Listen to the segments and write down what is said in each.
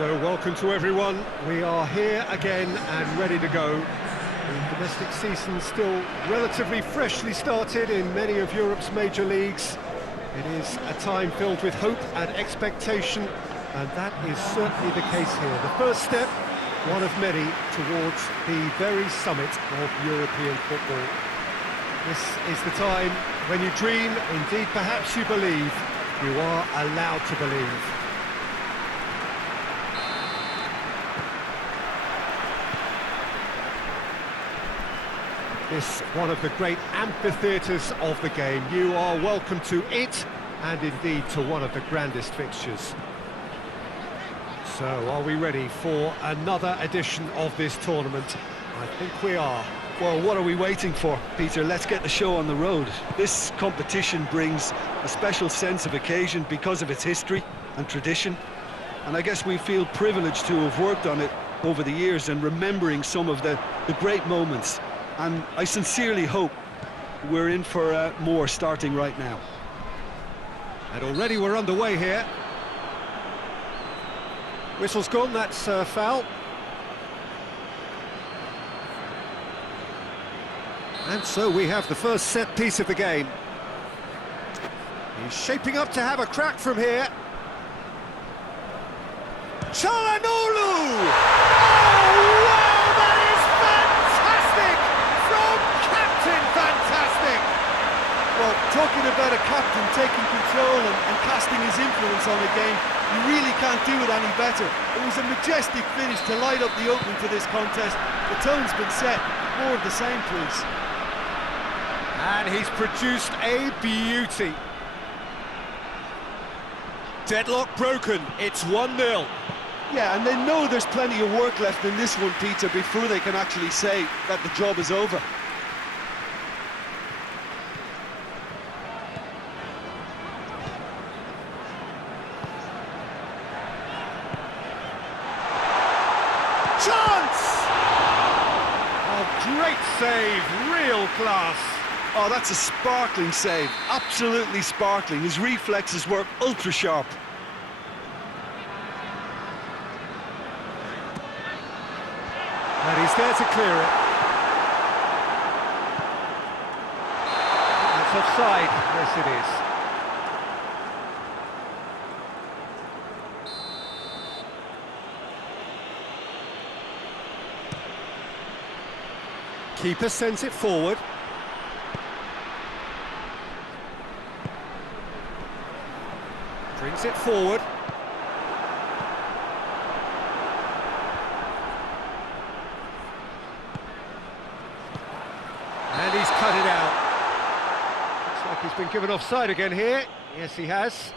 So welcome to everyone. We are here again and ready to go. The domestic season still relatively freshly started in many of Europe's major leagues. It is a time filled with hope and expectation, and that is certainly the case here. The first step, one of many, towards the very summit of European football. This is the time when you dream, indeed perhaps you believe, you are allowed to believe. This one of the great amphitheatres of the game. You are welcome to it, and indeed to one of the grandest fixtures. So, are we ready for another edition of this tournament? I think we are. Well, what are we waiting for, Peter? Let's get the show on the road. This competition brings a special sense of occasion because of its history and tradition. And I guess we feel privileged to have worked on it over the years and remembering some of the great moments. And I sincerely hope we're in for more starting right now. And already we're underway here. Whistle's gone, that's foul. And so we have the first set piece of the game. He's shaping up to have a crack from here. Çalhanoğlu! Oh, wow, that is fantastic! From Captain Fantastic! Well, talking about a captain taking control and casting his influence on the game, you really can't do it any better. It was a majestic finish to light up the opening to this contest. The tone's been set. More of the same, please. And he's produced a beauty. Deadlock broken, it's 1-0. Yeah, and they know there's plenty of work left in this one, Peter, before they can actually say that the job is over. Chance! Oh, great save, real class. Oh, that's a sparkling save, absolutely sparkling. His reflexes were ultra sharp. And he's there to clear it. That's offside, yes it is. Keeper sends it forward. Brings it forward. And he's cut it out. Looks like he's been given offside again here. Yes, he has.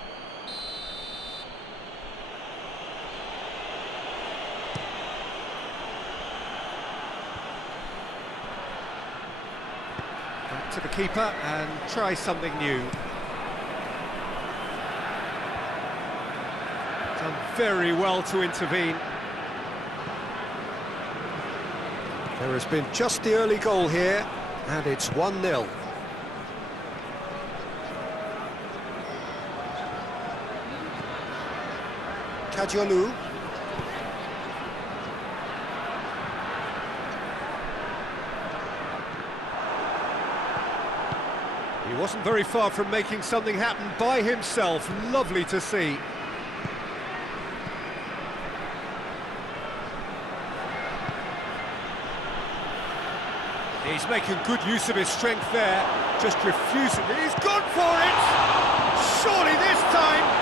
Back to the keeper and try something new. Done very well to intervene. There has been just the early goal here, and it's 1-0. Çalhanoğlu. He wasn't very far from making something happen by himself. Lovely to see. He's making good use of his strength there, just refusing it. He's gone for it! Surely this time!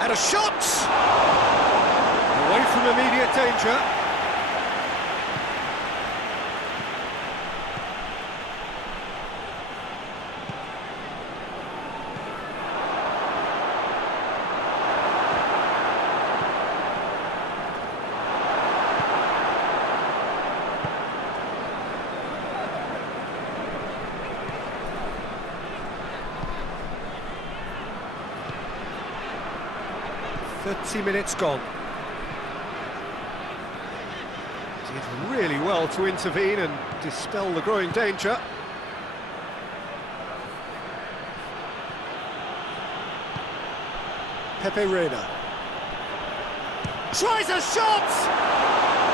And a shot! Away from immediate danger. 30 minutes gone. Did really well to intervene and dispel the growing danger. Pepe Reina tries a shot!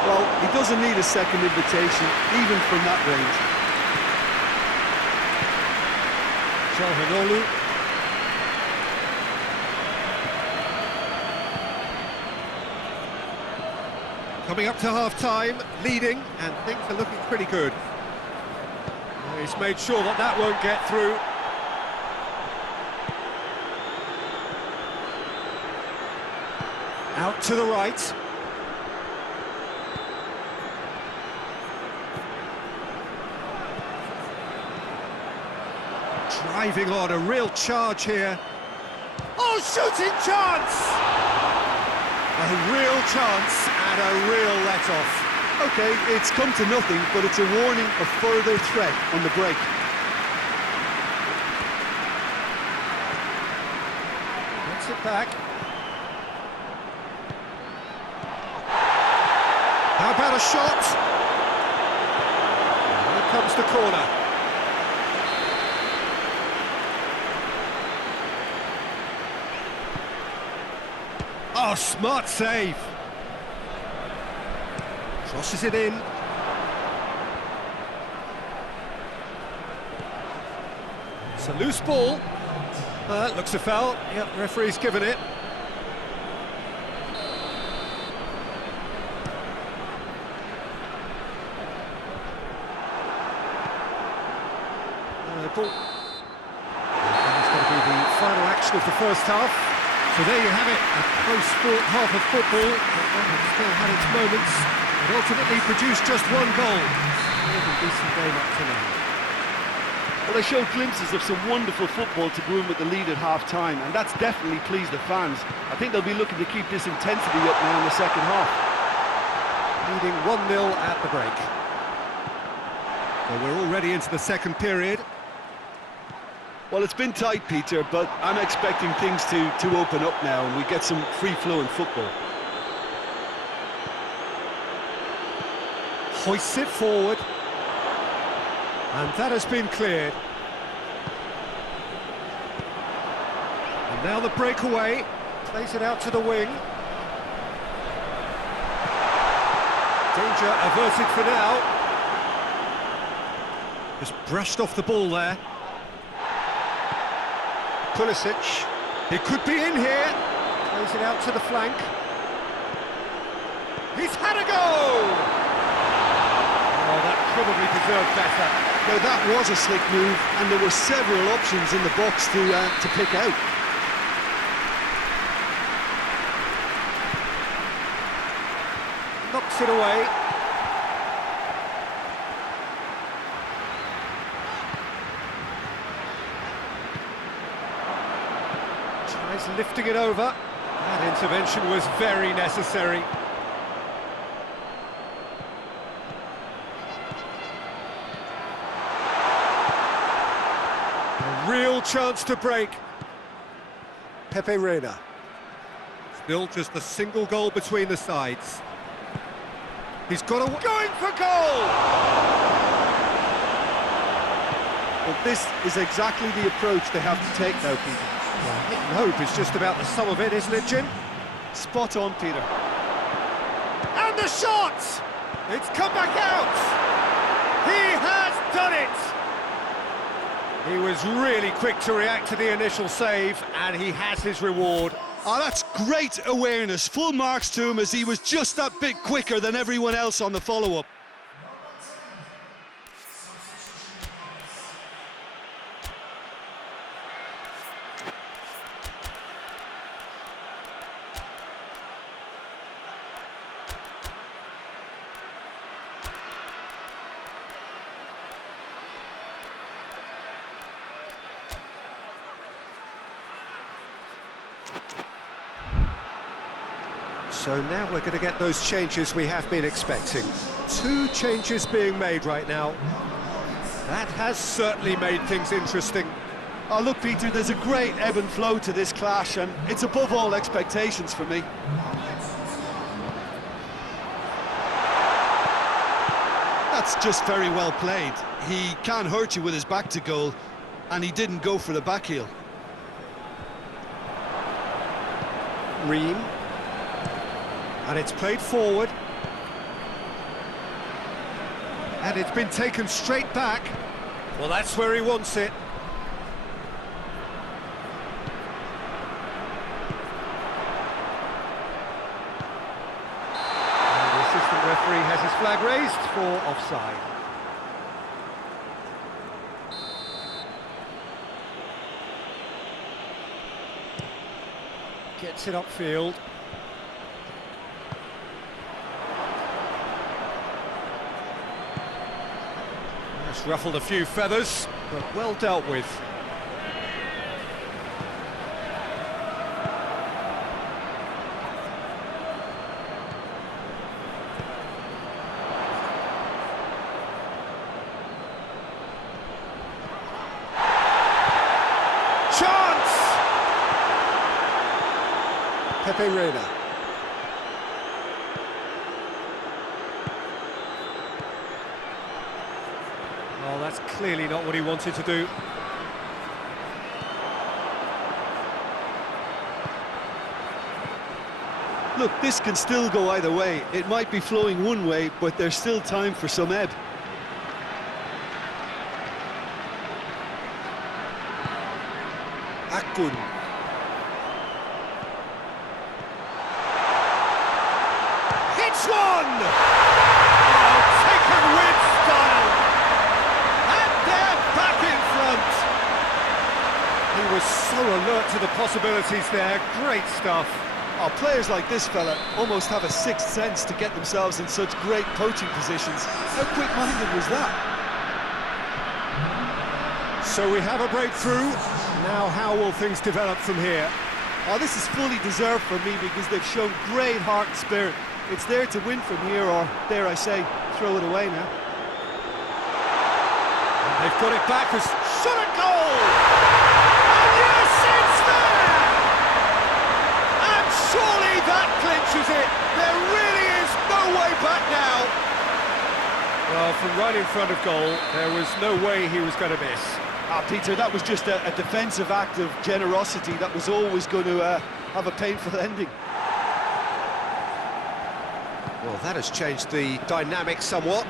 Well, he doesn't need a second invitation, even from that range. Çalhanoğlu. Coming up to half-time, leading, and things are looking pretty good. He's made sure that that won't get through. Out to the right. Driving on, a real charge here. Oh, shooting chance! A real chance and a real let-off. OK, it's come to nothing, but it's a warning of further threat on the break. Gets it back. How about a shot? Here comes the corner. Oh, smart save. Crosses it in. It's a loose ball. Looks a foul. Yep, referee's given it. Ball. That's going to be the final action of the first half. So there you have it, a close-fought half of football, but one that still had its moments, and ultimately produced just one goal. Really decent game up to now. Well, they showed glimpses of some wonderful football to go in with the lead at half-time, and that's definitely pleased the fans. I think they'll be looking to keep this intensity up now in the second half. Leading 1-0 at the break. So we're already into the second period. Well, it's been tight, Peter, but I'm expecting things to open up now and we get some free-flowing football. Hoists it forward. And that has been cleared. And now the breakaway. Plays it out to the wing. Danger averted for now. Just brushed off the ball there. Pulisic, it could be in here. Plays it out to the flank. He's had a go! Oh, that probably deserved better. Now that was a slick move, and there were several options in the box to pick out. Knocks it away. Lifting it over. That intervention was very necessary. A real chance to break. Pepe Reina. Still just a single goal between the sides. He's got a... going for goal! But this is exactly the approach they have to take now, Peter. Well, hit and hope is just about the sum of it, isn't it, Jim? Spot on, Peter. And the shot! It's come back out! He has done it! He was really quick to react to the initial save, and he has his reward. Oh, that's great awareness. Full marks to him as he was just that bit quicker than everyone else on the follow-up. So now we're going to get those changes we have been expecting. 2 changes being made right now. That has certainly made things interesting. Oh, look, Peter, there's a great ebb and flow to this clash, and it's above all expectations for me. That's just very well played. He can't hurt you with his back to goal, and he didn't go for the back heel. Ream. And it's played forward. And it's been taken straight back. Well, that's where he wants it. And the assistant referee has his flag raised for offside. Gets it upfield. Just ruffled a few feathers, but well dealt with. Chance! Pepe Reina. Oh, that's clearly not what he wanted to do. Look, this can still go either way. It might be flowing one way, but there's still time for some ebb. Akun. Hits one! Oh, taken with style! And they're back in front! He was so alert to the possibilities there. Great stuff. Oh, players like this fella almost have a sixth sense to get themselves in such great poaching positions. How quick-minded was that? So we have a breakthrough. Now how will things develop from here? Oh, this is fully deserved for me because they've shown great heart and spirit. It's there to win from here, or, dare I say, throw it away now. And they've got it back as shot at goal! And yes, it's there! And surely that clinches it. There really is no way back now. Well, from right in front of goal, there was no way he was going to miss. Ah, Peter, that was just a defensive act of generosity that was always going to have a painful ending. Well, that has changed the dynamic somewhat.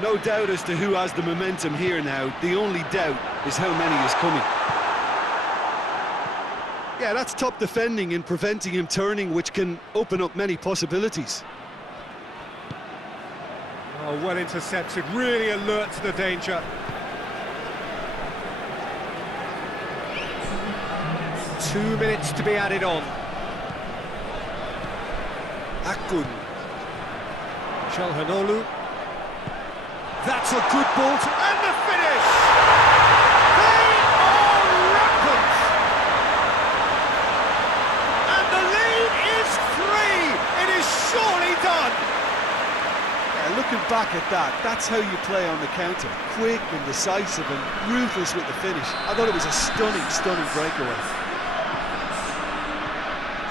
No doubt as to who has the momentum here now. The only doubt is how many is coming. Yeah, that's top defending and preventing him turning, which can open up many possibilities. Oh, well intercepted, really alert to the danger. Two minutes to be added on. Akun. Çalhanoğlu. That's a good ball to... And the finish! They are rampant! And the lead is 3! It is surely done! Yeah, looking back at that, that's how you play on the counter. Quick and decisive and ruthless with the finish. I thought it was a stunning, stunning breakaway.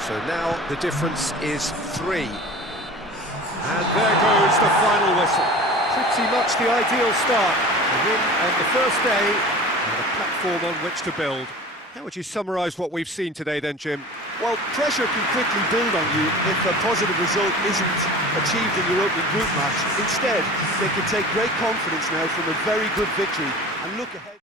So now the difference is 3. And there goes the final whistle. Pretty much the ideal start. A win on the first day and a platform on which to build. How would you summarise what we've seen today then, Jim? Well, pressure can quickly build on you if a positive result isn't achieved in your opening group match. Instead, they can take great confidence now from a very good victory and look ahead.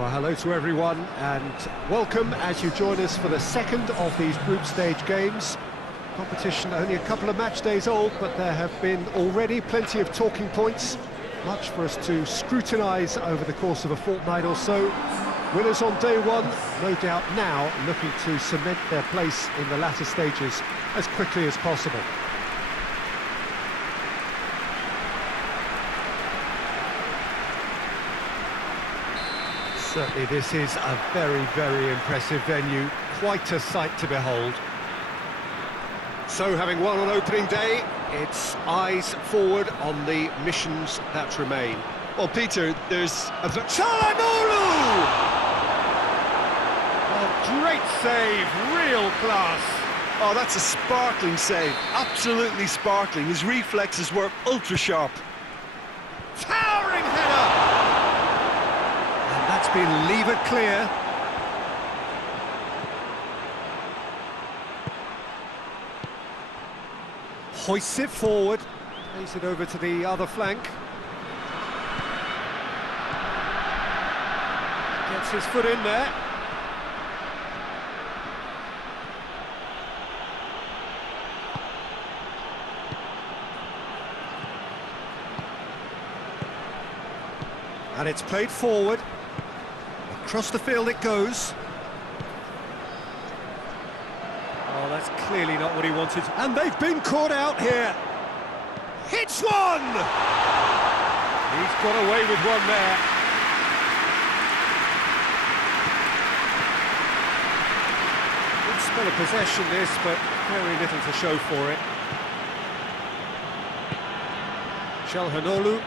Well, hello to everyone and welcome as you join us for the second of these group stage games. Competition only a couple of match days old, but there have been already plenty of talking points, much for us to scrutinise over the course of a fortnight or so. Winners on day one, no doubt now looking to cement their place in the latter stages as quickly as possible. Certainly this is a very, very impressive venue, quite a sight to behold. So having won on opening day, it's eyes forward on the missions that remain. Well, Peter, there's a... Çalhanoğlu! Oh, great save, real class. Oh, that's a sparkling save, absolutely sparkling. His reflexes were ultra-sharp. Towering header! And that's been levered clear. Hoists it forward, plays it over to the other flank. Gets his foot in there. And it's played forward. Across the field it goes. Oh, that's clearly not what he wanted. And they've been caught out here. Hits one! He's got away with one there. Good spell of possession this, but very little to show for it. Çalhanoğlu.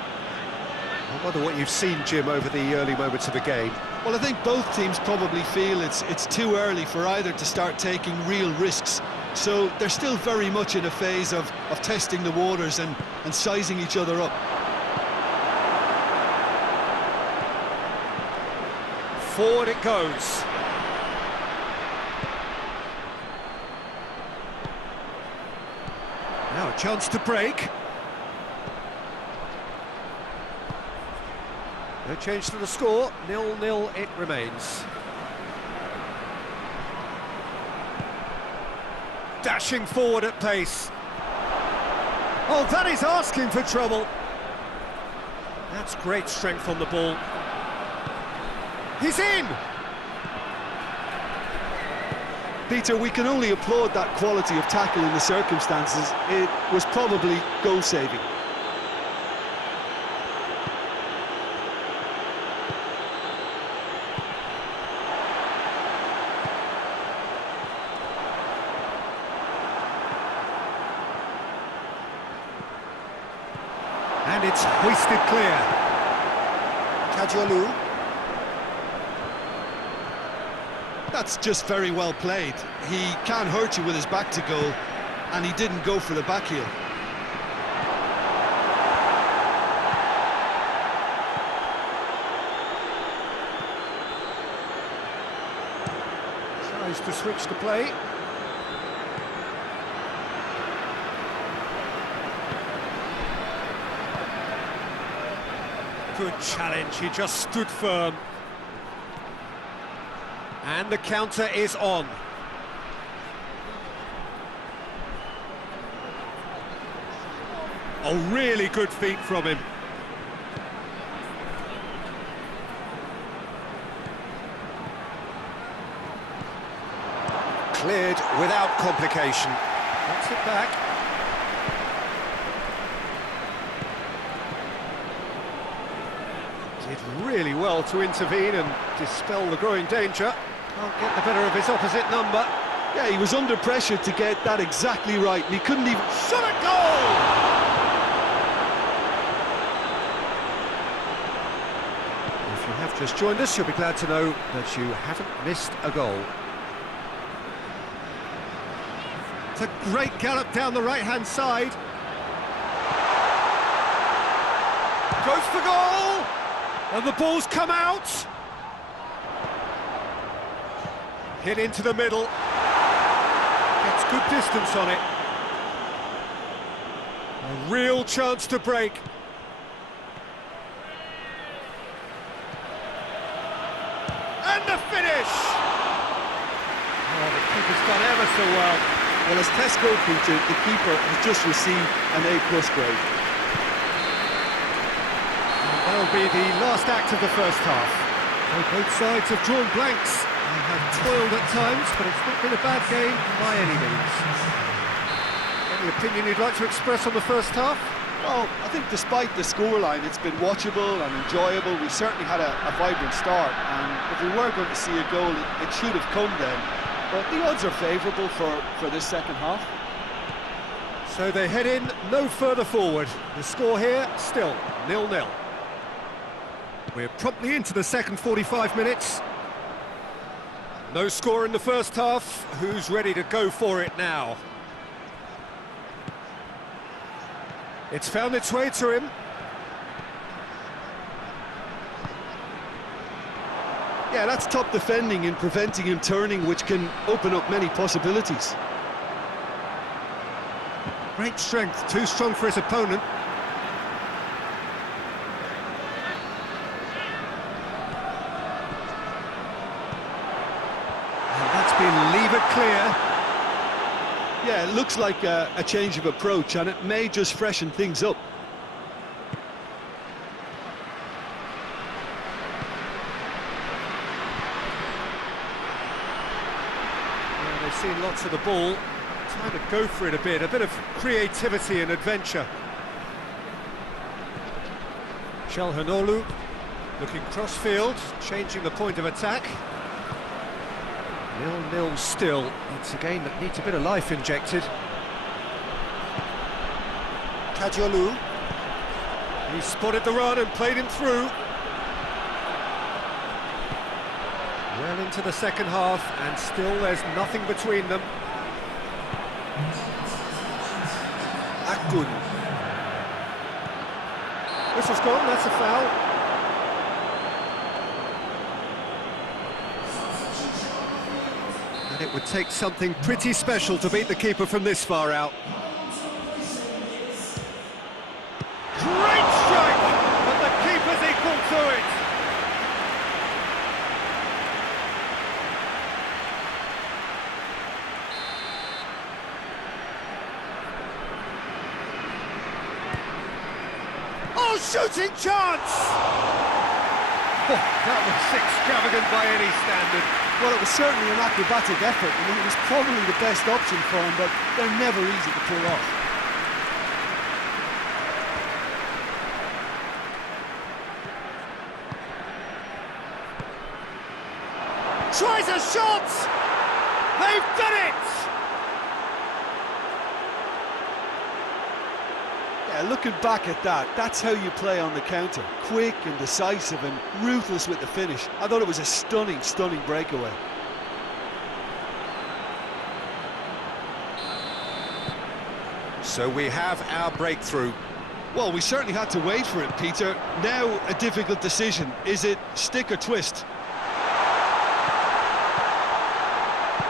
I wonder what you've seen, Jim, over the early moments of the game. Well, I think both teams probably feel it's too early for either to start taking real risks. So they're still very much in a phase of testing the waters and sizing each other up. Forward it goes. Now a chance to break. No change to the score, 0-0 it remains. Dashing forward at pace. Oh, that is asking for trouble. That's great strength on the ball. He's in! Peter, we can only applaud that quality of tackle in the circumstances. It was probably goal-saving. And it's hoisted clear. Çalhanoğlu. That's just very well played. He can't hurt you with his back to goal, and he didn't go for the back heel. Tries to switch the play. Good challenge, he just stood firm. And the counter is on. Oh, really good feet from him. Cleared without complication. Gets it back. Did really well to intervene and dispel the growing danger. Can't get the better of his opposite number. Yeah, he was under pressure to get that exactly right, and he couldn't even... Shot a goal! If you have just joined us, you'll be glad to know that you haven't missed a goal. It's a great gallop down the right-hand side. Goes for goal! And the ball's come out. Hit into the middle. Gets good distance on it. A real chance to break. Keeper's done ever so well. Well, as test goalkeeper, the keeper has just received an A+ grade. And that'll be the last act of the first half. Well, both sides have drawn blanks and have toiled at times, but it's not been a bad game by any means. Any opinion you'd like to express on the first half? Well, I think despite the scoreline, it's been watchable and enjoyable. We certainly had a vibrant start, and if we were going to see a goal, it should have come then. But the odds are favourable for this second half. So they head in no further forward. The score here, still 0-0. We're promptly into the second 45 minutes. No score in the first half. Who's ready to go for it now? It's found its way to him. Yeah, that's top defending and preventing him turning, which can open up many possibilities. Great strength, too strong for his opponent. And that's been levered clear. Yeah, it looks like a change of approach, and it may just freshen things up. Well, they've seen lots of the ball. Time to go for it a bit of creativity and adventure. Çalhanoğlu looking cross-field, changing the point of attack. 0-0 still. It's a game that needs a bit of life injected. Kadiolu. He spotted the run and played him through. Well into the second half, and still there's nothing between them. Akgun. Whistle's gone, that's a foul. And it would take something pretty special to beat the keeper from this far out. Great strike! But the keeper's equal to it! Oh, shooting chance! Oh, that was extravagant by any standard. Well, it was certainly an acrobatic effort. I mean, it was probably the best option for him, but they're never easy to pull off. Tries a shot! They've done it! Yeah, looking back at that, that's how you play on the counter. Quick and decisive and ruthless with the finish. I thought it was a stunning, stunning breakaway. So we have our breakthrough. Well, we certainly had to wait for it, Peter. Now a difficult decision. Is it stick or twist?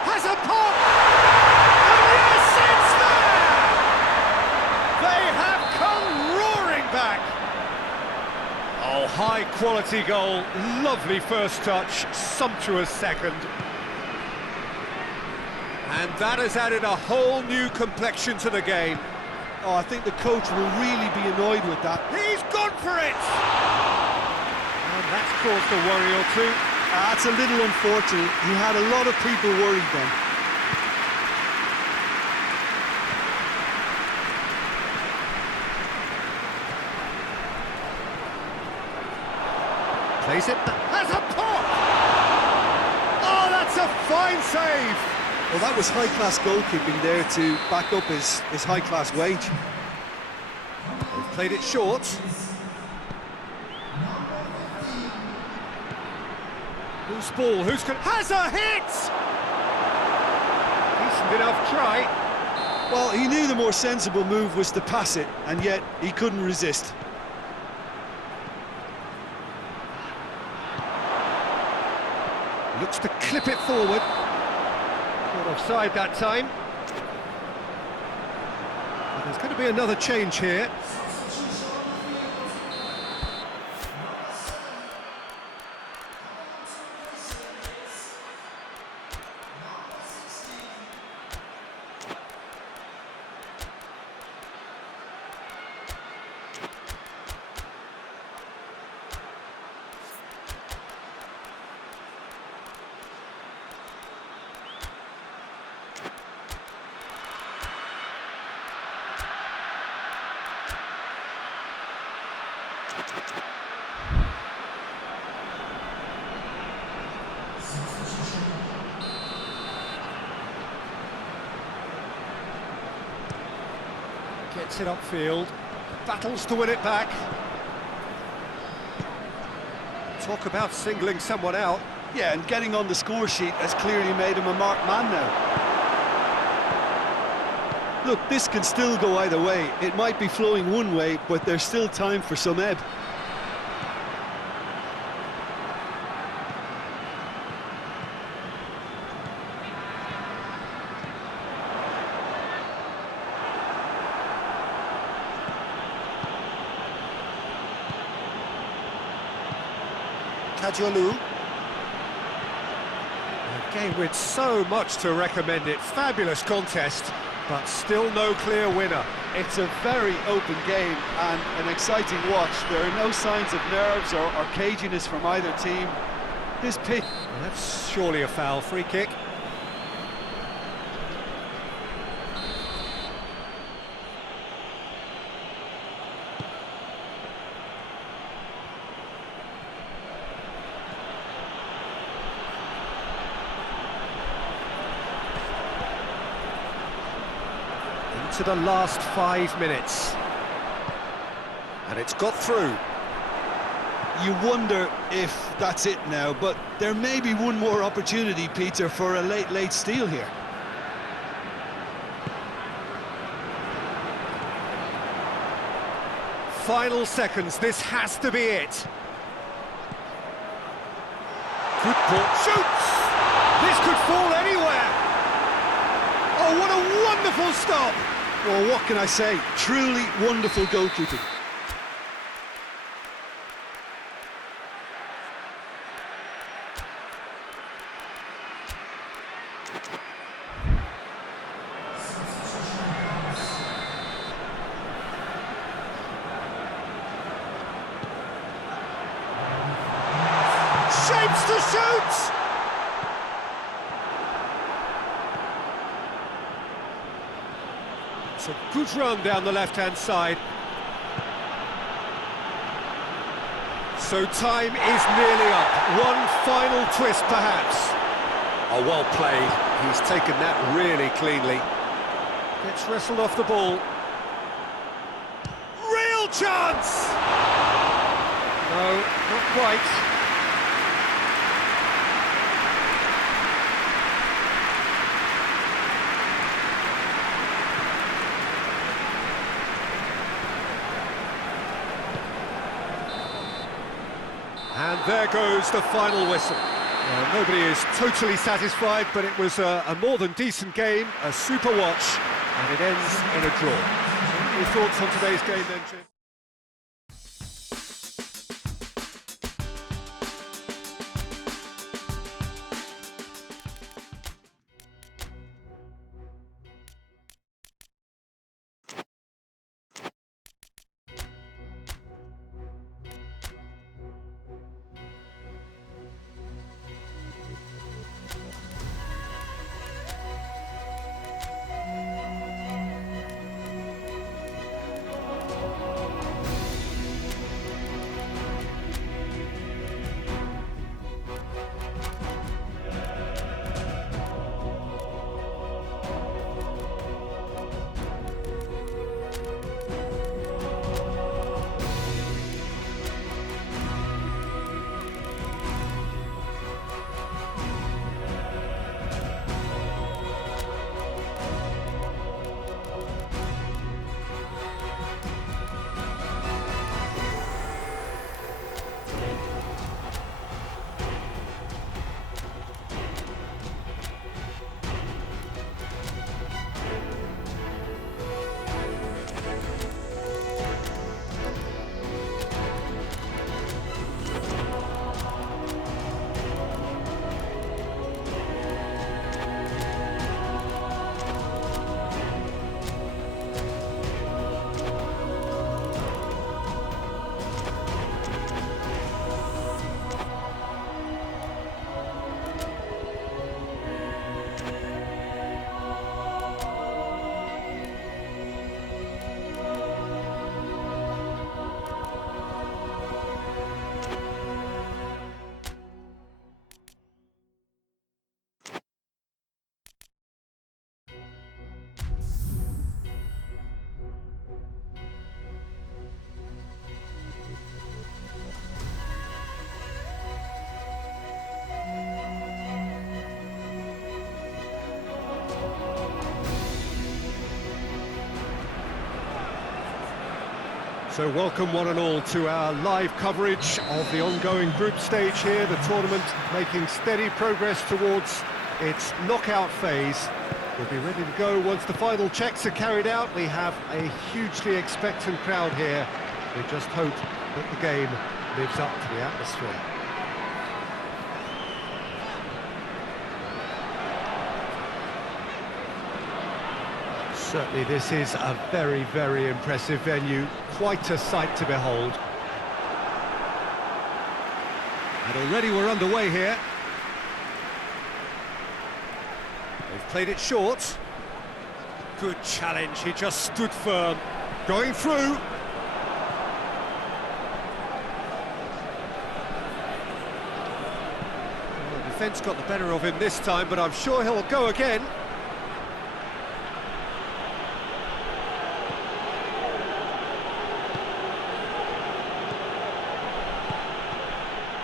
Has a pop! And yes, it's there! They have come roaring back! Oh, high-quality goal, lovely first touch, sumptuous second. And that has added a whole new complexion to the game. Oh, I think the coach will really be annoyed with that. He's gone for it! And that's caused a worry or two. That's a little unfortunate. He had a lot of people worried then. Plays it, has a pop! Oh, that's a fine save! Well, that was high-class goalkeeping there to back up his high-class wage. They've played it short. Who's ball? Who's going? Has a hit! Decent enough try. Well, he knew the more sensible move was to pass it, and yet he couldn't resist. Looks to clip it forward. Not offside that time. But there's going to be another change here. Gets it upfield, battles to win it back. Talk about singling someone out. Yeah, and getting on the score sheet has clearly made him a marked man now. Look, this can still go either way. It might be flowing one way, but there's still time for some ebb. Kajolu. A game with so much to recommend it. Fabulous contest, but still no clear winner. It's a very open game and an exciting watch. There are no signs of nerves or caginess from either team. This pitch... That's surely a foul. Free kick. To the last 5 minutes, and it's got through. You wonder if that's it now, but there may be one more opportunity, Peter, for a late steal here. Final seconds, this has to be it. Good ball, shoots! This could fall anywhere! Oh, what a wonderful stop! Well, what can I say? Truly wonderful goalkeeping. Shapes to shoot! It's a good run down the left-hand side. So time is nearly up. One final twist, perhaps. Oh, well played. He's taken that really cleanly. Gets wrestled off the ball. Real chance! No, not quite. And there goes the final whistle. Well, nobody is totally satisfied, but it was a more than decent game, a super watch, and it ends in a draw. Your thoughts on today's game then, Jim? So welcome one and all to our live coverage of the ongoing group stage here, the tournament making steady progress towards its knockout phase. We'll be ready to go once the final checks are carried out. We have a hugely expectant crowd here. We just hope that the game lives up to the atmosphere. Certainly this is a very, very impressive venue, quite a sight to behold. And already we're underway here. They've played it short. Good challenge, he just stood firm. Going through. Well, the defence got the better of him this time, but I'm sure he'll go again.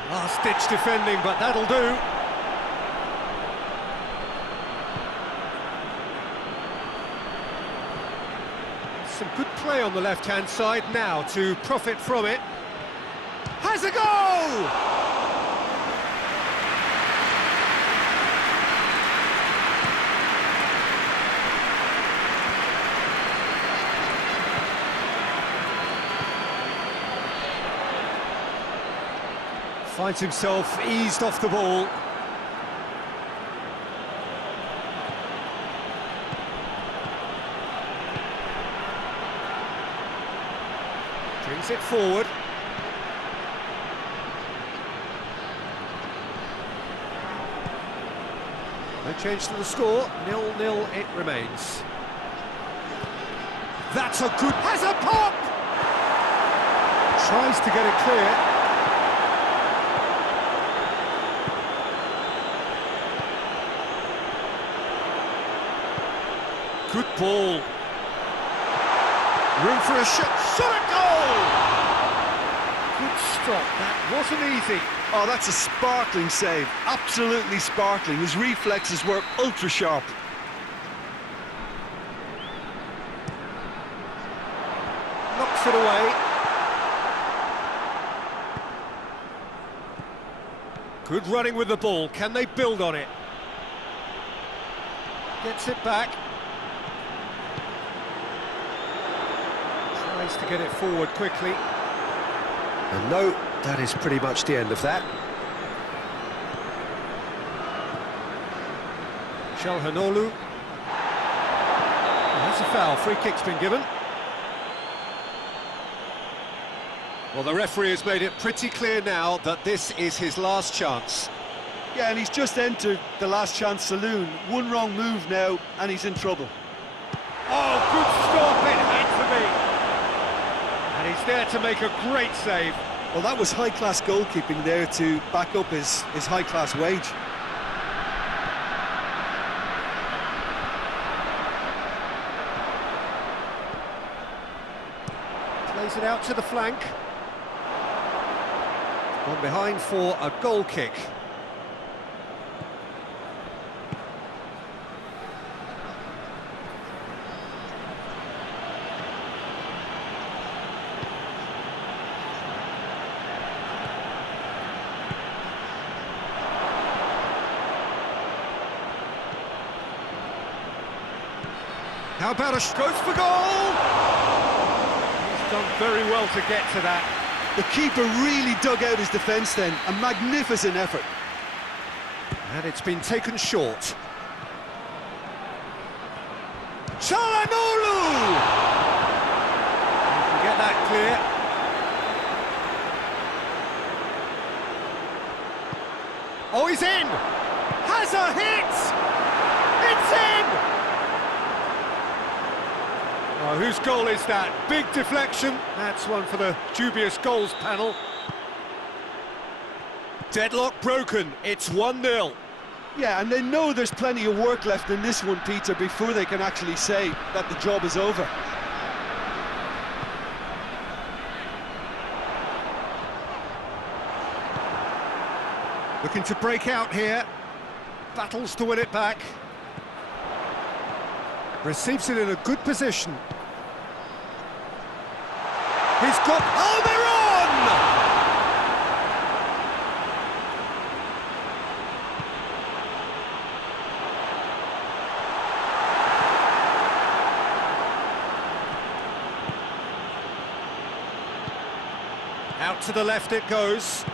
Last-ditch defending, but that'll do. Some good play on the left-hand side now to profit from it. Has a goal! Finds himself eased off the ball. Brings it forward. No change to the score, 0-0 it remains. That's a good... has a pop! Tries to get it clear. Good ball. Room for a shot. Shot at goal! Good stop. That wasn't easy. Oh, that's a sparkling save. Absolutely sparkling. His reflexes were ultra sharp. Knocks it away. Good running with the ball. Can they build on it? Gets it back. Tries to get it forward quickly. And no, that is pretty much the end of that. Calhanoglu. That's a foul, free kick's been given. Well, the referee has made it pretty clear now that this is his last chance. Yeah, and he's just entered the last chance saloon. One wrong move now, and he's in trouble. Oh, good stop, it had to be. And he's there to make a great save. Well, that was high-class goalkeeping there to back up his high-class wage. Plays it out to the flank. Gone behind for a goal kick. How about a goes for goal? He's done very well to get to that. The keeper really dug out his defence then. A magnificent effort. And it's been taken short. Calhanoglu! You can get that clear. Oh, he's in! Has a hit! It's in! Oh, whose goal is that? Big deflection. That's one for the dubious goals panel. Deadlock broken. It's 1-0. Yeah, and they know there's plenty of work left in this one, Peter, before they can actually say that the job is over. Looking to break out here. Battles to win it back. Receives it in a good position. He's got Almiron! Out to the left it goes.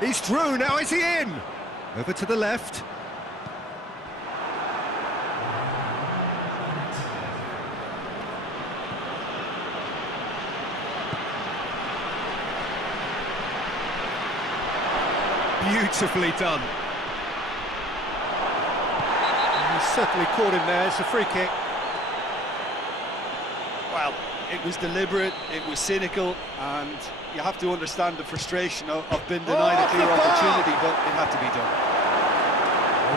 He's through, now is he in? Over to the left. Beautifully done. He's certainly caught him there, it's a free kick. Well, it was deliberate, it was cynical, and you have to understand the frustration of being denied a clear opportunity, but it had to be done.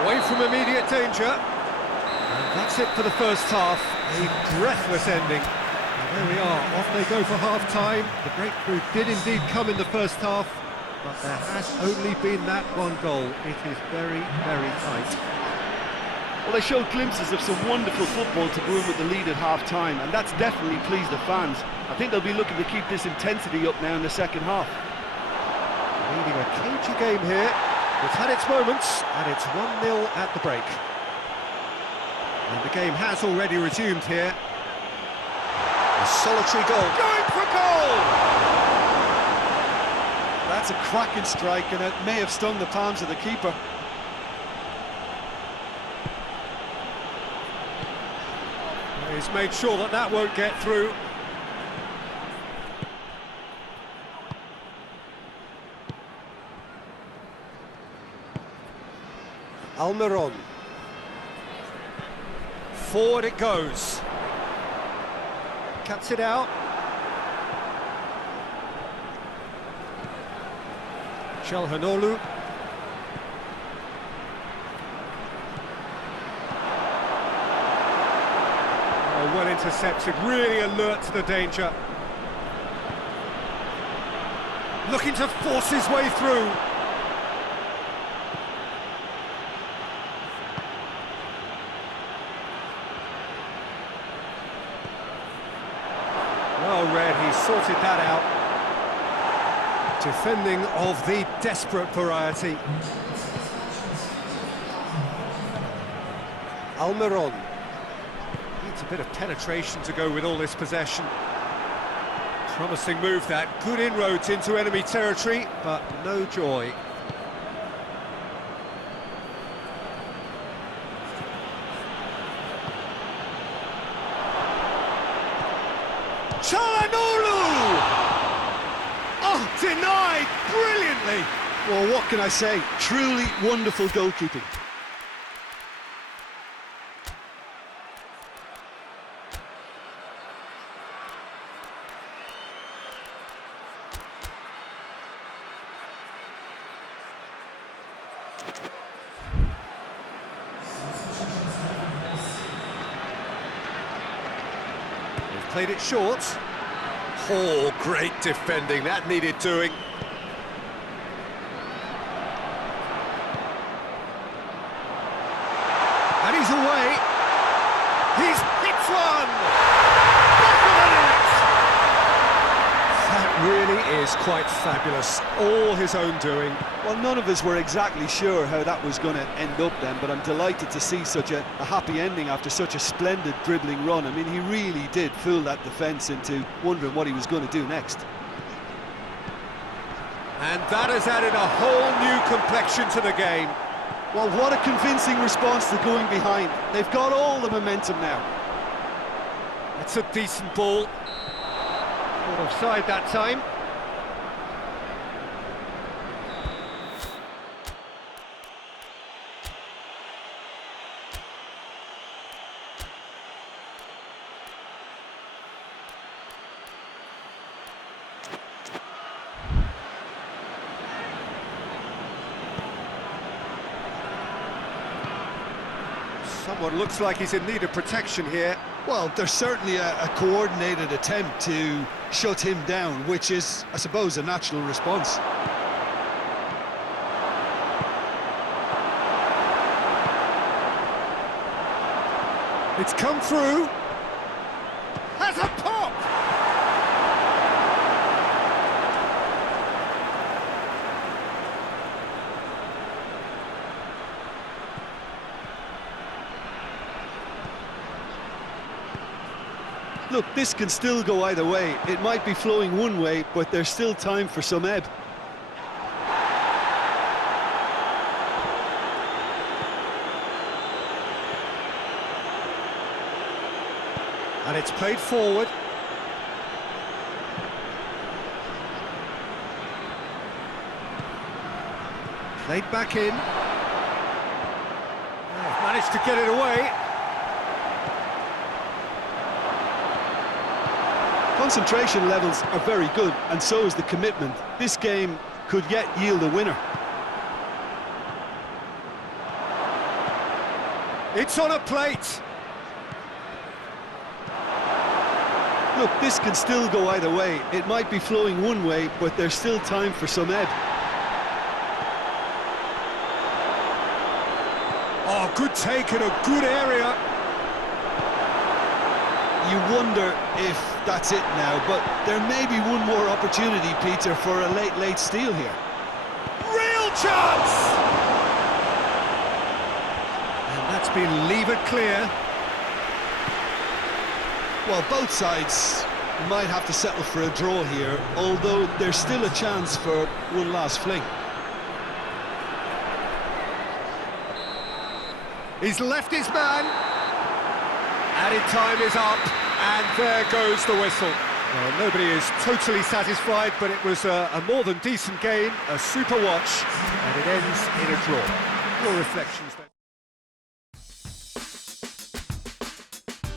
Away from immediate danger. And that's it for the first half. A breathless ending. And there we are, off they go for half-time. The breakthrough did indeed come in the first half, but there has only been that one goal. It is very, very tight. Well, they showed glimpses of some wonderful football to go in with the lead at half-time, and that's definitely pleased the fans. I think they'll be looking to keep this intensity up now in the second half. Leading a cagey game here. It's had its moments, and it's 1-0 at the break. And the game has already resumed here. A solitary goal. Going for goal! That's a cracking strike, and it may have stung the palms of the keeper. He's made sure that that won't get through. Almiron. Forward it goes. Cuts it out. Çalhanoğlu. Oh, well intercepted, really alert to the danger. Looking to force his way through. Well read, he sorted that out. Defending of the desperate variety. Almiron. Needs a bit of penetration to go with all this possession. Promising move that, good inroads into enemy territory, but no joy. Çalhanoğlu! Oh, denied brilliantly! Well, what can I say? Truly wonderful goalkeeping. Played it short. Oh, great defending, that needed doing. And he's away. He's hit one! Back of the net! That really is quite fabulous. All his own doing. Well, none of us were exactly sure how that was going to end up then, but I'm delighted to see such a happy ending after such a splendid dribbling run. I mean, he really did fool that defence into wondering what he was going to do next. And that has added a whole new complexion to the game. Well, what a convincing response to going behind. They've got all the momentum now. It's a decent ball. Caught offside that time. Someone looks like he's in need of protection here. Well, there's certainly a coordinated attempt to shut him down, which is, I suppose, a natural response. It's come through. Has a pop! Look, this can still go either way. It might be flowing one way, but there's still time for some ebb. And it's played forward. Played back in. Managed to get it away. Concentration levels are very good, and so is the commitment. This game could yet yield a winner. It's on a plate. Look, this can still go either way. It might be flowing one way, but there's still time for some ebb. Oh, good take in a good area. You wonder if that's it now, but there may be one more opportunity, Peter, for a late steal here. Real chance! And that's been levered clear. Well, both sides might have to settle for a draw here, although there's still a chance for one last fling. He's left his man. Added time is up, and there goes the whistle. Well, nobody is totally satisfied, but it was a more than decent game, a super watch, and it ends in a draw. Your reflections then?